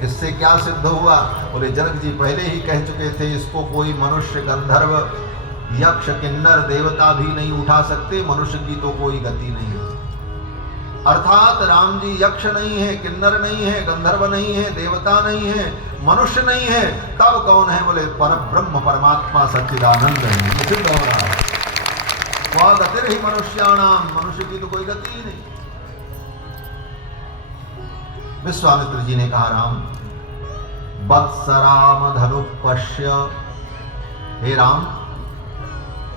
इससे क्या सिद्ध हुआ? बोले जनक जी पहले ही कह चुके थे, इसको कोई मनुष्य, गंधर्व, यक्ष, किन्नर, देवता भी नहीं उठा सकते, मनुष्य की तो कोई गति नहीं है। अर्थात राम जी यक्ष नहीं है, किन्नर नहीं है, गंधर्व नहीं है, देवता नहीं है, मनुष्य नहीं है, तब कौन है? बोले पर ब्रह्म परमात्मा सच्चिदानंद है। ये सिद्ध हो रहा है। वह गति ही मनुष्याणाम, मनुष्य की तो कोई गति ही नहीं। विश्वामित्र जी ने कहा, राम वत्स राम धनु पश्य, हे राम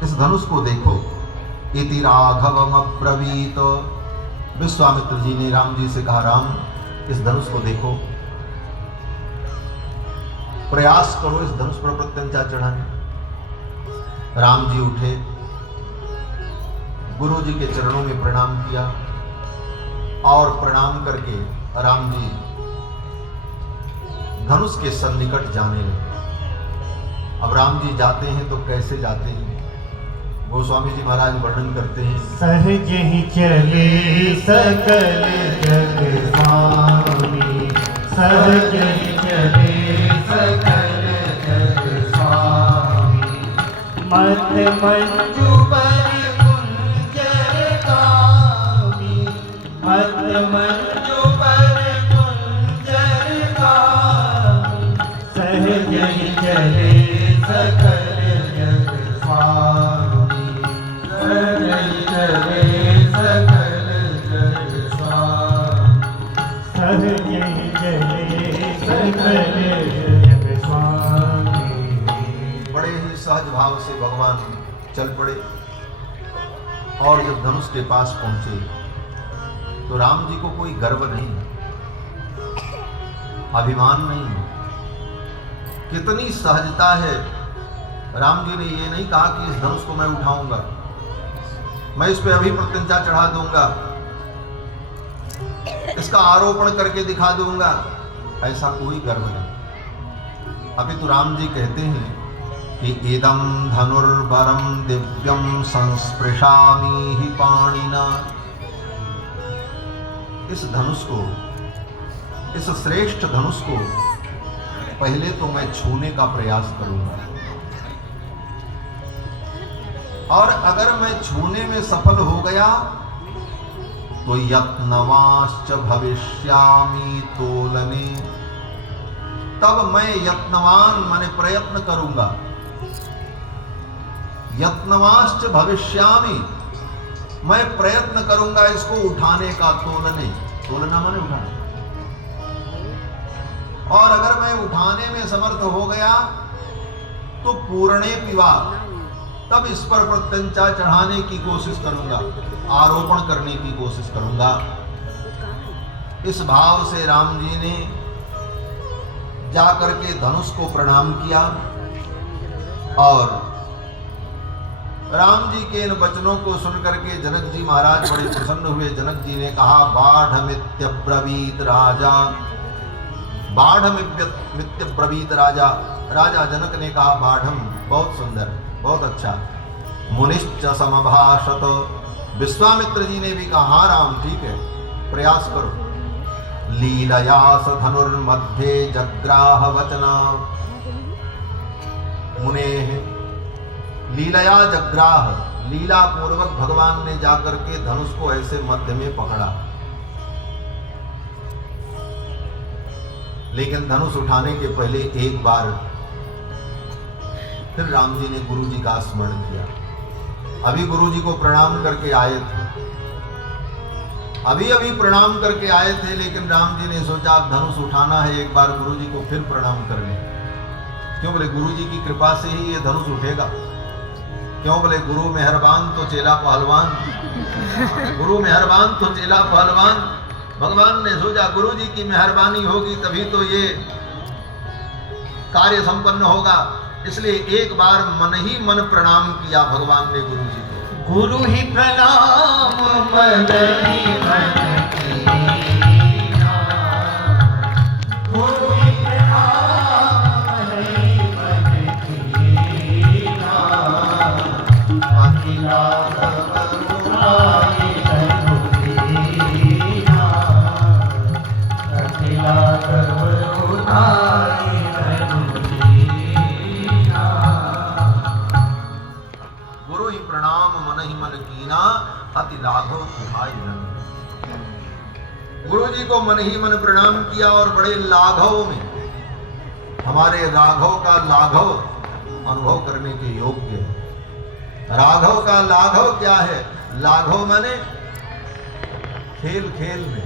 इस धनुष को देखो। इति राघवम अब्रवीत, विश्वामित्र जी ने राम जी से कहा, राम इस धनुष को देखो, प्रयास करो इस धनुष पर प्रत्यंचा चढ़ाने। राम जी उठे, गुरु जी के चरणों में प्रणाम किया और प्रणाम करके राम जी धनुष के सन्निकट जाने लगे। अब राम जी जाते हैं तो कैसे जाते हैं? गोस्वामी जी महाराज वर्णन करते हैं, सहज ही चले सकल जग स्वामी, सहज ही चले सकल जग स्वामी, मत मंजू पर कुंजर कामी, मत मंजू पर कुंजर कामी, सहज ही चले सकल जग स्वामी, बड़े ही सहज भाव से भगवान चल पड़े और जब धनुष के पास पहुंचे तो राम जी को कोई गर्व नहीं, अभिमान नहीं, कितनी सहजता है। राम जी ने ये नहीं कहा कि इस धनुष को मैं उठाऊंगा, मैं इस पे अभी प्रत्यंचा चढ़ा दूंगा, इसका आरोपण करके दिखा दूंगा, ऐसा कोई गर्व नहीं। अभी तो राम जी कहते हैं कि इदं धनुर्वरं दिव्यं संस्पृशामि हि पाणिना, इस धनुष को, इस श्रेष्ठ धनुष को पहले तो मैं छूने का प्रयास करूंगा और अगर मैं छूने में सफल हो गया तो यत्नवाश्च भविष्यामि तोलने, तब मैं यत्नवान माने प्रयत्न करूंगा, यत्नवाश्च भविष्यामि, मैं प्रयत्न करूंगा इसको उठाने का, तोलने, तोलना माने उठाना, और अगर मैं उठाने में समर्थ हो गया तो पूर्णे पिवा, तब इस पर प्रत्यंचा चढ़ाने की कोशिश करूंगा, आरोपण करने की कोशिश करूंगा। इस भाव से राम जी ने जाकर के धनुष को प्रणाम किया और राम जी के इन वचनों को सुनकर के जनक जी महाराज बड़े प्रसन्न हुए। जनक जी ने कहा, बाढ़मित्यब्रवीत राजा, बाढ़मित्यब्रवीत राजा, राजा जनक ने कहा बाढ़म, बहुत सुंदर, बहुत अच्छा। मुनिश्च समभाषत, विश्वामित्र जी ने भी कहा, हाँ राम ठीक है, प्रयास करो। लीलया स धनुर्मध्ये जग्राह वचना, मुने लीलया जग्राह, लीला पूर्वक भगवान ने जाकर के धनुष को ऐसे मध्य में पकड़ा, लेकिन धनुष उठाने के पहले एक बार फिर राम जी ने गुरु जी का स्मरण किया। अभी गुरु जी को प्रणाम करके आए थे, अभी प्रणाम करके आए थे, लेकिन राम जी ने सोचा अब धनुष उठाना है, एक बार गुरु जी को फिर प्रणाम कर लें। क्यों? बोले गुरु जी की कृपा से ही ये धनुष उठेगा। क्यों? बोले गुरु मेहरबान तो चेला पहलवान, गुरु मेहरबान तो चेला पहलवान। भगवान ने सोचा गुरु जी की मेहरबानी होगी तभी तो ये कार्य संपन्न होगा, इसलिए एक बार मन ही मन प्रणाम किया भगवान ने गुरु जी को। गुरु ही प्रणाम मन ही मन कीना, गुरु ही प्रणाम मन ही मन कीना, अखिला करुणाई धनु दीना, अखिला करुणाई उठाए धनुष कीना। गुरु ही प्रणाम मन ही मन कीना, अति लाघव उठाए धनुष। गुरु जी को मन ही मन प्रणाम किया और बड़े लाघव में, हमारे राघव का लाघव अनुभव करने के योग्य है। राघव का लाघव क्या है? लाघव माने खेल खेल में,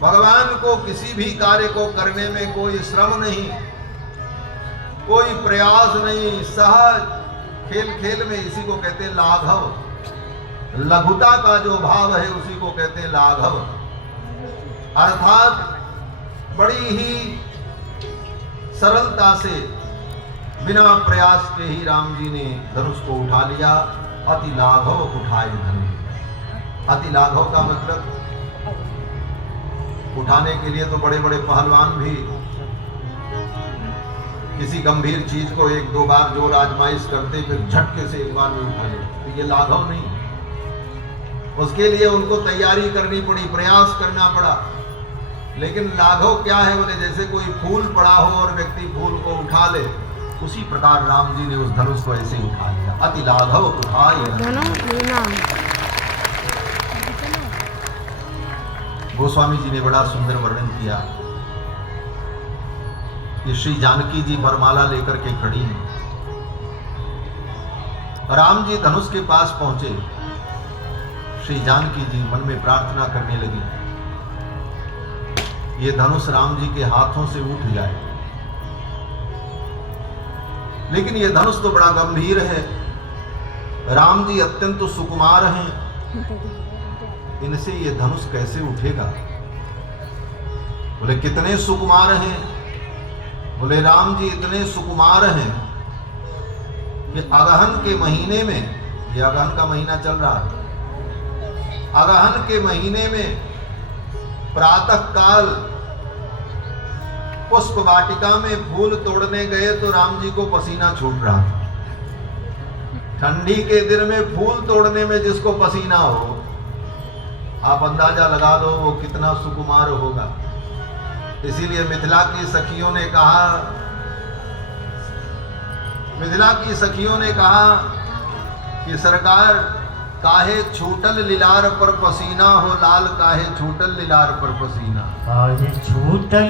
भगवान को किसी भी कार्य को करने में कोई श्रम नहीं, कोई प्रयास नहीं, सहज खेल खेल में, इसी को कहते हैं लाघव। लघुता का जो भाव है उसी को कहते हैं लाघव। अर्थात बड़ी ही सरलता से बिना प्रयास के ही राम जी ने धनुष को उठा लिया। अति लाघव उठाए धनुष। अति लाघव का मतलब उठाने के लिए तो बड़े बड़े पहलवान भी किसी गंभीर चीज को एक दो बार जोर आजमाइश करते फिर झटके से एक बार में उठा ले, तो ये लाघव नहीं। उसके लिए उनको तैयारी करनी पड़ी, प्रयास करना पड़ा। लेकिन लाघव क्या है? बोले जैसे कोई फूल पड़ा हो और व्यक्ति फूल को उठा ले, उसी प्रकार राम जी ने उस धनुष को ऐसे उठा लिया। अति लाघव उठाए धनुष। गोस्वामी जी ने बड़ा सुंदर वर्णन किया कि श्री जानकी जी वरमाला लेकर के खड़ी हैं। राम जी धनुष के पास पहुंचे। श्री जानकी जी मन में प्रार्थना करने लगी, ये धनुष राम जी के हाथों से उठ जाए। लेकिन ये धनुष तो बड़ा गंभीर है, राम जी अत्यंत सुकुमार हैं, इनसे ये धनुष कैसे उठेगा? बोले कितने सुकुमार हैं? बोले राम जी इतने सुकुमार हैं कि अगहन के महीने में, ये अगहन का महीना चल रहा है, अगहन के महीने में प्रातः काल पुष्प वाटिका में फूल तोड़ने गए तो राम जी को पसीना छूट रहा था। ठंडी के दिन में फूल तोड़ने में जिसको पसीना हो, आप अंदाजा लगा लो वो कितना सुकुमार होगा। इसीलिए मिथिला की सखियों ने कहा, कि सरकार काहे छूटल लिलार पर पसीना हो, लाल काहे छूटल लिलार पर पसीना। काहे छूटल